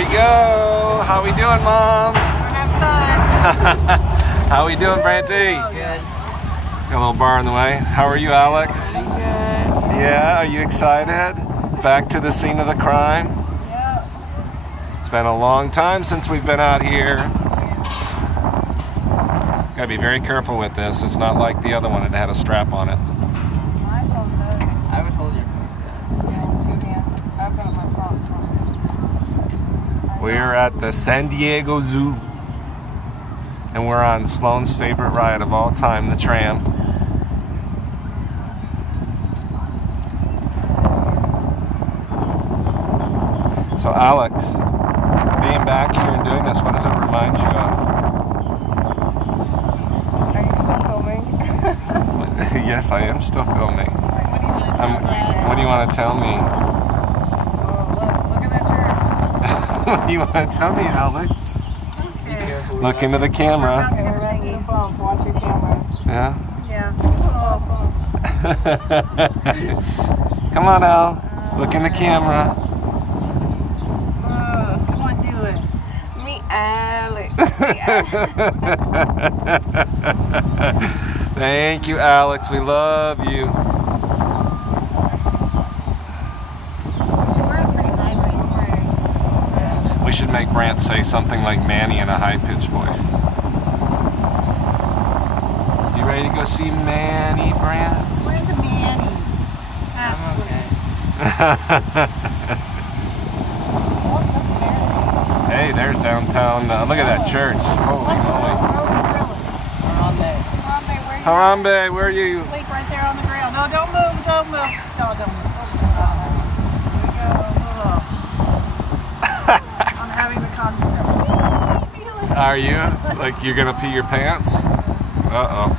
we go. How we doing, Mom? We're having fun. How we doing, Branty? Good. Got a little bar in the way. How are you, Alex? Good. Yeah, are you excited? Back to the scene of the crime? Yep. It's been a long time since we've been out here. Gotta be very careful with this. It's not like the other one that had a strap on it. My phone does. I would hold your Yeah, 2 hands. I've got my props on. We're at the San Diego Zoo. And we're on Sloan's favorite ride of all time, the tram. So Alex, being back here and doing this, what does it remind you of? Are you still filming? Yes, I am still filming. What do you want to tell me? What do you want to tell me? Oh, look at that church. What do you want to tell me, Alex? Okay. Look into the camera. Okay, we're about to get a bump. Watch your camera. Yeah. Yeah. Oh, Come on, Al. Look in the camera. come on, do it. Me, Alex. Thank you, Alex. We love you. So we're at pretty high rates. We should make Brant say something like Manny in a high-pitched voice. You ready to go see Manny, Brant? We're in the Manny's. That's I'm okay. Hey, there's downtown. Look at that church. Holy moly. Harambe, where are you? Sleep right there on the ground. No, don't move, don't move. No, don't move. Here we go. I'm having the constant. Are you? Like you're gonna pee your pants? Uh-oh.